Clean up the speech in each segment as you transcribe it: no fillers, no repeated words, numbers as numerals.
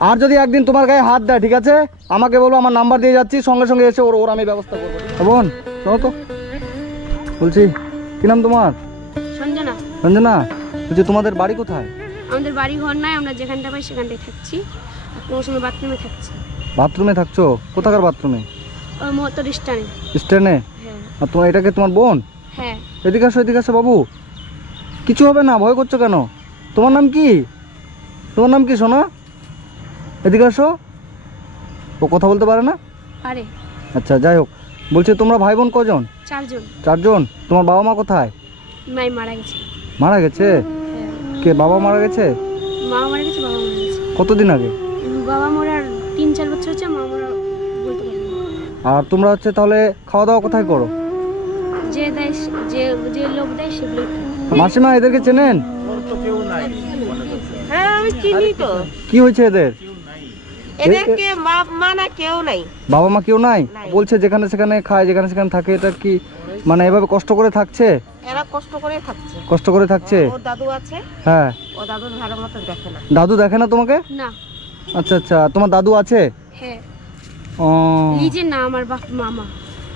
আর যদি একদিন তোমার গায়ে হাত দেয়, ঠিক আছে, আমাকে বলো, আমার নাম্বার দিয়ে যাচ্ছি, সঙ্গে সঙ্গে এসে ওর আমি ব্যবস্থা করবো। বোন শোনো তো, বলছি কি নাম তোমার? সঞ্জনা। রঞ্জনা, বলছি তোমাদের বাড়ি কোথায়? আমাদের বাড়ি ঘর নাই, আমরা যেখানটা পাই সেখানটায় থাকছি। কোনো সময় বাথরুমে থাকছি। বাথরুমে থাকছো? কোথাকার বাথরুমে? ওই মোটর স্ট্যান্ডে। স্ট্যান্ডে? হ্যাঁ। আর তোমার এটাকে তোমার বোন? হ্যাঁ। এদিকে আসো বাবু। কিছু হবে না, ভয় করছো কেন? তোমার নাম কি? তোমার নাম কি সোনা? এদিকে আসো। ও কথা বলতে পারে না? পারে। আচ্ছা, যাই হোক, বলছি তোমরা ভাই বোন কজন? 4 জন। 4 জন। তোমার বাবা মা কোথায়? মাই মারা গেছে। মারা গেছে? হ্যাঁ। কে, বাবা মারা গেছে? মা মারা গেছে, বাবা মারা গেছে। কতদিন আগে? বাবা মরার 3-4 বছর হচ্ছে, মা মরা বলতে পারি না। আর তোমরা হচ্ছে তাহলে খাওয়া দাওয়া কোথায় করো? যে দেয়, যে লোক দেয় সেগুলো। মাসিমা, এদেরকে চেনেন? হ্যাঁ, আমি চিনি তো। কি হয়েছে এদের? এদেরকে বাপ মা না কেউ নাই। বাবা মা কেউ নাই? নাই। বলছে যেখানে সেখানে খায়, যেখানে সেখানে থাকে। এটা কি মানে এভাবে কষ্ট করে থাকছে? এরা কষ্ট করে থাকছে। কষ্ট করে থাকছে? ওর দাদু আছে, হ্যাঁ। ও দাদুর ভালো মতো দেখে না। দাদু দেখে না তোমাকে? না। আচ্ছা আচ্ছা, তোমার দাদু আছে? হ্যাঁ। ও, নিজে না, আমার মামা।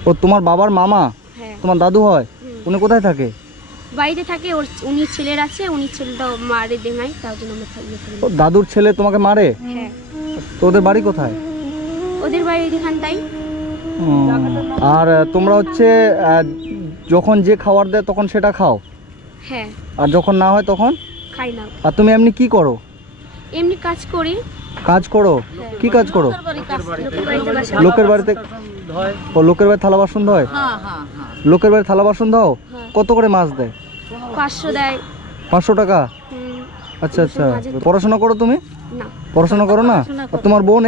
ও তোমার বাবার মামা? হ্যাঁ। তোমার দাদু হয়? উনি কোথায় থাকে? বাড়িতে থাকে। উনি ছেলের আছে, উনি ছেলেটাও মারে দেঙায়, তার জন্য আমরা থাকি। ও দাদুর ছেলে তোমাকে মারে? হ্যাঁ। তো ওদের বাড়ি কোথায়? ওদের বাড়ি এখানটাই। ও, আর তোমরা হচ্ছে যখন যে খাবার দেয় তখন সেটা খাও, হ্যাঁ। আর যখন না হয় তখন? খাই না। আর তুমি এমনি কি করো? এমনি কাজ করি। কাজ করো? কি কাজ করো? লোকের বাড়িতে বাসা। লোকের বাড়িতে? ও, লোকের বাড়ি থালা বাসন ধোয়? লোকের বাড়ি থালা বাসন দাও? হ্যাঁ। কত করে মাছ দেয়? 500 দেয়। 500 টাকা? হুম, আচ্ছা আচ্ছা। মাঝে তো- পড়াশোনা করো তুমি? না। পড়াশোনা করো না? আর তোমার বোন,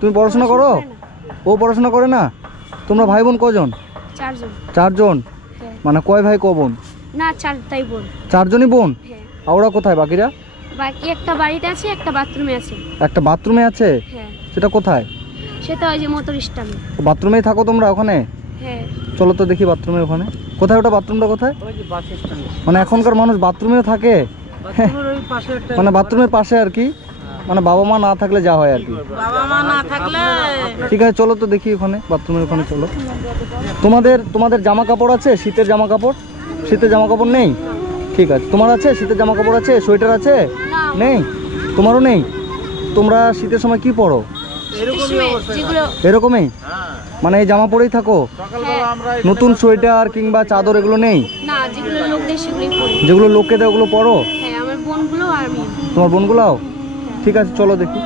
তুমি পড়াশোনা করো? করে না। ও পড়াশোনা করে না? তোমরা ভাই বোন কজন? 4 জন। 4 জন? হ্যাঁ। মানে কয় ভাই ক বোন? না, 4টাই বোন। 4 জনই বোন? হ্যাঁ। আর ওরা কোথায় বাকিরা? বাকি একটা বাড়িতে আছে, একটা বাথরুমে আছে। একটা বাথরুমে আছে? হ্যাঁ। সেটা কোথায়? সেটা ওই যে মোটর স্ট্যান্ডে। বাথরুমেই থাকো তোমরা ওখানে? হ্যাঁ। চলো তো দেখি বাথরুমের ওখানে। কোথায় ওটা, বাথরুমটা কোথায়? মানে এখনকার মানুষ বাথরুমেও থাকে? মানে বাথরুমের পাশে আর কি, মানে বাবা মা না থাকলে যা হয় আর কি। বাবা মা না থাকলে ঠিক আছে, চলো তো দেখি ওখানে, বাথরুমের ওখানে চলো। তোমাদের জামা কাপড় আছে? শীতের জামা কাপড়? শীতের জামা কাপড় নেই? ঠিক আছে, তোমার আছে শীতের জামা কাপড় আছে? সোয়েটার আছে? না। নেই? তোমারও নেই? তোমরা শীতের সময় কি পরো? শীতের সময় যেগুলো। এরকমই মানে এই জামা পরেই থাকো? হ্যাঁ। নতুন সোয়েটার কিংবা চাদর এগুলো নেই? না, যেগুলো লোক দেয় সেগুলোই পরি। যেগুলো লোককে দেয় ওগুলো পরো? হ্যাঁ, আমার বোনগুলো আর আমি। তোমার বোনগুলাও? ঠিক আছে, চলো দেখি।